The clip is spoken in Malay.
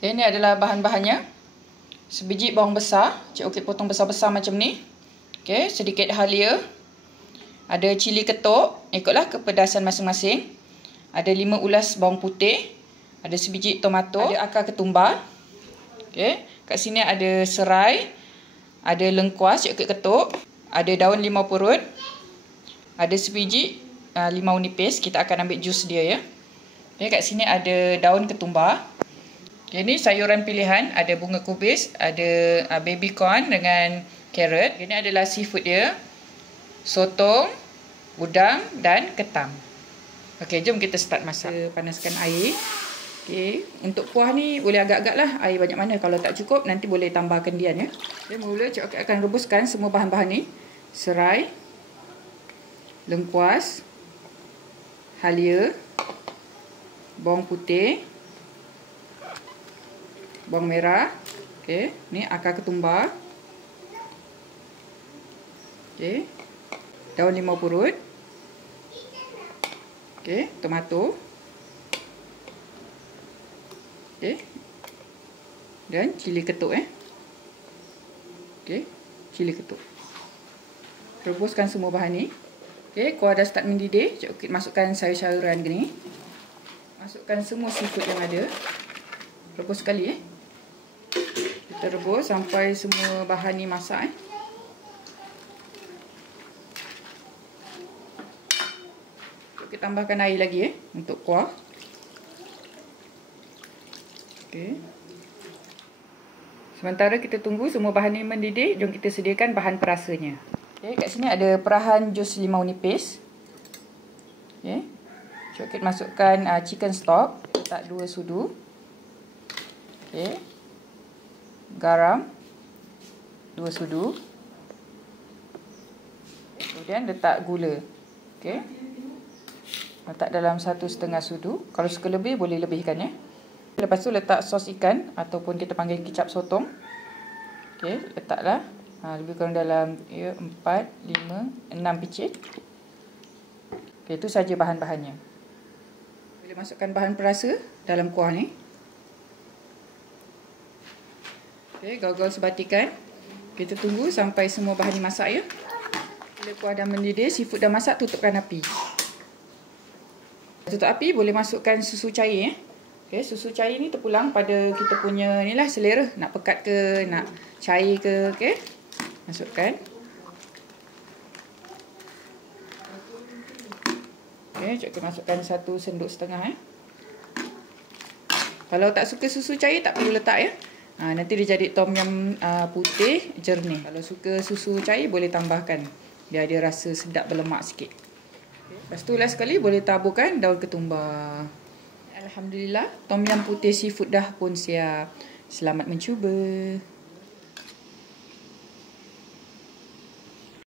Okay, ini adalah bahan-bahannya. Sebiji bawang besar, Cik Orchid potong besar-besar macam ni. Okay, sedikit halia. Ada cili ketuk, ikutlah kepedasan masing-masing. Ada 5 ulas bawang putih. Ada sebiji tomato, ada akar ketumbar. Okay, kat sini ada serai. Ada lengkuas, Cik Orchid ketuk. Ada daun limau purut. Ada sebiji limau nipis, kita akan ambil jus dia ya. Okay, kat sini ada daun ketumbar. Ini sayuran pilihan, ada bunga kubis, ada baby corn dengan carrot. Ini adalah seafood dia. Sotong, udang dan ketam. Okey, jom kita start masak. Kita panaskan air. Okey, untuk kuah ni boleh agak-agak lah air banyak mana. Kalau tak cukup nanti boleh tambahkan dian ya. Okay, mula Cik Orchid akan rebuskan semua bahan-bahan ni. Serai, lengkuas, halia, bawang putih, bawang merah. Okey, ni akar ketumbar. Okey. Daun limau purut. Okey, tomato. Okey. Dan cili ketuk Okey, cili ketuk. Rebuskan semua bahan ni. Okey, kuah dah start mendidih. Cik Orchid masukkan sayur-sayuran ni. Masukkan semua seafood yang ada. Rebus sekali Kita rebus sampai semua bahan ni masak Kita tambahkan air lagi untuk kuah. Okey. Sementara kita tunggu semua bahan ni mendidih, jom kita sediakan bahan perasanya. Okey, kat sini ada perahan jus limau nipis. Okey. Cik Orchid masukkan chicken stock, letak 2 sudu. Okey. Garam 2 sudu. Kemudian letak gula. Okey. Letak dalam 1,5 sudu. Kalau suka lebih boleh lebihkan ya. Lepas tu letak sos ikan ataupun kita panggil kicap sotong. Okey, letaklah lebih kurang dalam 4, 5, 6 biji. Okey, itu saja bahan-bahannya. Boleh masukkan bahan perasa dalam kuah ni. Okey, gaul-gaul sebatikan. Kita tunggu sampai semua bahan ni masak ya. Bila kuah dah mendidih, seafood dah masak, tutupkan api. Tutup api, boleh masukkan susu cair Okey, susu cair ni terpulang pada kita punya ni lah selera, nak pekat ke, nak cair ke. Okey. Masukkan. Okey, Cik Orchid masukkan 1 sendok setengah Kalau tak suka susu cair tak perlu letak ya. Nanti dia jadi tom yum putih jernih. Kalau suka susu cair boleh tambahkan. Dia ada rasa sedap berlemak sikit. Lepas tu last sekali boleh taburkan daun ketumbar. Alhamdulillah, tom yum putih seafood dah pun siap. Selamat mencuba.